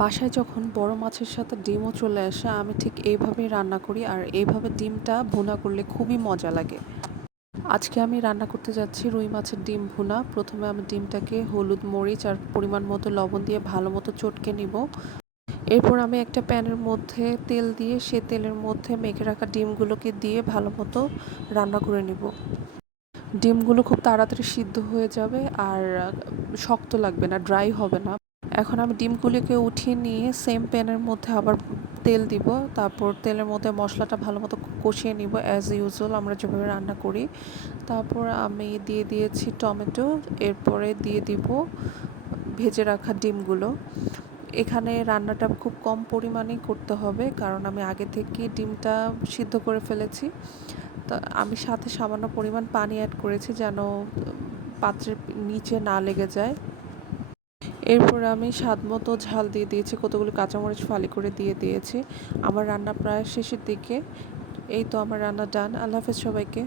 বাসায় যখন বড় মাছের সাথে ডিমও চলে আসে আমি ঠিক এইভাবেই রান্না করি, আর এইভাবে ডিমটা ভুনা করলে খুবই মজা লাগে। আজকে আমি রান্না করতে যাচ্ছি রুই মাছের ডিম ভুনা। প্রথমে আমি ডিমটাকে হলুদ, মরিচ আর পরিমাণ মতো লবণ দিয়ে ভালো মতো চটকে নিব। এরপর আমি একটা প্যানের মধ্যে তেল দিয়ে সে তেলের মধ্যে মেখে রাখা ডিমগুলোকে দিয়ে ভালো মতো রান্না করে নিব। ডিমগুলো খুব তাড়াতাড়ি সিদ্ধ হয়ে যাবে আর শক্ত লাগবে না, ড্রাই হবে না। এখন আমি ডিমগুলিকে উঠিয়ে নিয়ে সেম প্যানের মধ্যে আবার তেল দিব। তারপর তেলের মধ্যে মশলাটা ভালো মতো কষিয়ে নিব, অ্যাজ ইউজুয়াল আমরা যেভাবে রান্না করি। তারপর আমি দিয়ে দিয়েছি টমেটো, এরপরে দিয়ে দিব ভেজে রাখা ডিমগুলো। এখানে রান্নাটা খুব কম পরিমাণেই করতে হবে, কারণ আমি আগে থেকে ডিমটা সিদ্ধ করে ফেলেছি। তা আমি সাথে সামান্য পরিমাণ পানি অ্যাড করেছি যেন পাত্রের নিচে না লেগে যায়। এরপর আমি স্বাদ মতো ঝাল দিয়ে দিয়েছি, কতগুলো কাঁচামরিচ ফালি করে দিয়ে দিয়েছি। আমার রান্না প্রায় শেষের দিকে। এই তো আমার রান্না ডান। আল্লাহ হাফেজ সবাইকে।